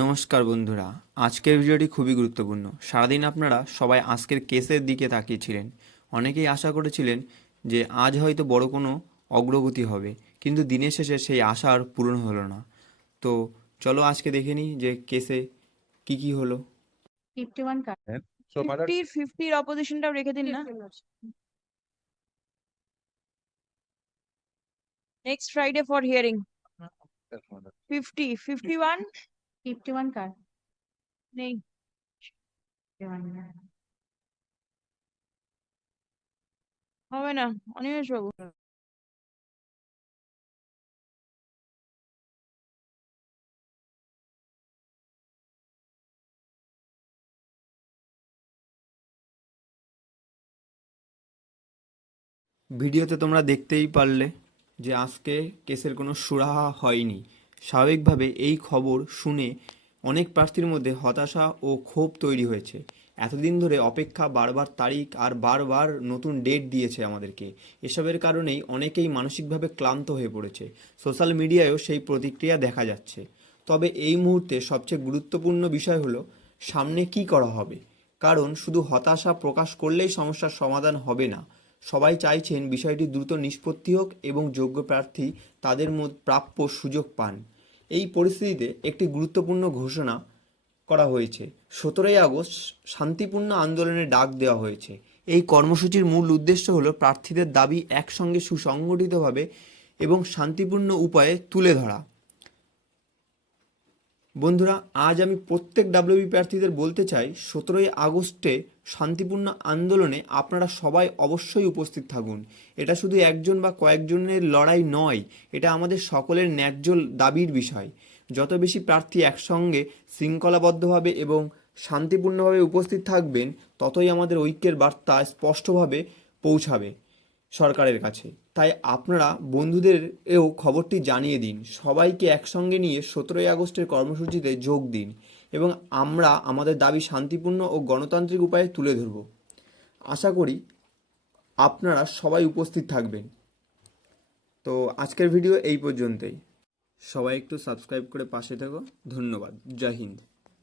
নমস্কার বন্ধুরা, আজকের ভিডিওটি খুবই গুরুত্বপূর্ণ। সারাদিন আপনারা সবাই আজকের কেসের দিকে তাকিয়েছিলেন। অনেকেই আশা করেছিলেন যে আজ হয়তো বড় কোনো অগ্রগতি হবে, কিন্তু দিনের শেষে সেই আশা আর পূরণ হলো না। তো চলো আজকে দেখে নিই যে কেসে কি কি হলো। 51 কার And so, Madam, 50 অপোজিশনটাও রেখে দিন না। Next Friday for hearing. yes, Madam. 51 কার নেই। 51 হবে না অনিমেষ বাবু। ভিডিওতে তোমরা দেখতেই পারলে যে আজকে কেসের কোনো সুরাহা হয়নি। স্বাভাবিকভাবে এই খবর শুনে অনেক প্রার্থীর মধ্যে হতাশা ও ক্ষোভ তৈরি হয়েছে। এতদিন ধরে অপেক্ষা, বারবার তারিখ আর বারবার নতুন ডেট দিয়েছে আমাদেরকে। এসবের কারণেই অনেকেই মানসিকভাবে ক্লান্ত হয়ে পড়েছে। সোশ্যাল মিডিয়ায়ও সেই প্রতিক্রিয়া দেখা যাচ্ছে। তবে এই মুহূর্তে সবচেয়ে গুরুত্বপূর্ণ বিষয় হলো সামনে কি করা হবে। কারণ শুধু হতাশা প্রকাশ করলেই সমস্যার সমাধান হবে না। সবাই চাইছেন বিষয়টি দ্রুত নিষ্পত্তি হোক এবং যোগ্য প্রার্থী তাদের প্রাপ্য সুযোগ পান। এই পরিস্থিতিতে একটি গুরুত্বপূর্ণ ঘোষণা করা হয়েছে। 17ই আগস্ট শান্তিপূর্ণ আন্দোলনের ডাক দেওয়া হয়েছে। এই কর্মসূচির মূল উদ্দেশ্য হলো প্রার্থীদের দাবি একসঙ্গে সুসংগঠিতভাবে এবং শান্তিপূর্ণ উপায়ে তুলে ধরা। বন্ধুরা, আজ আমি প্রত্যেক ডাব্লিউবি প্রার্থীদের বলতে চাই, 17ই আগস্টে শান্তিপূর্ণ আন্দোলনে আপনারা সবাই অবশ্যই উপস্থিত থাকুন। এটা শুধু একজন বা কয়েকজনের লড়াই নয়, এটা আমাদের সকলের ন্যায্য দাবির বিষয়। যত বেশি প্রার্থী একসঙ্গে শৃঙ্খলাবদ্ধভাবে এবং শান্তিপূর্ণভাবে উপস্থিত থাকবেন, ততই আমাদের ঐক্যের বার্তা স্পষ্টভাবে পৌঁছাবে সরকারের কাছে। তাই আপনারা বন্ধুদেরও খবরটি জানিয়ে দিন। সবাইকে একসঙ্গে নিয়ে 17ই আগস্টের কর্মসূচিতে যোগ দিন এবং আমরা আমাদের দাবি শান্তিপূর্ণ ও গণতান্ত্রিক উপায়ে তুলে ধরব। আশা করি আপনারা সবাই উপস্থিত থাকবেন। তো আজকের ভিডিও এই পর্যন্তই। সবাই একটু সাবস্ক্রাইব করে পাশে থেকো। ধন্যবাদ। জয় হিন্দ।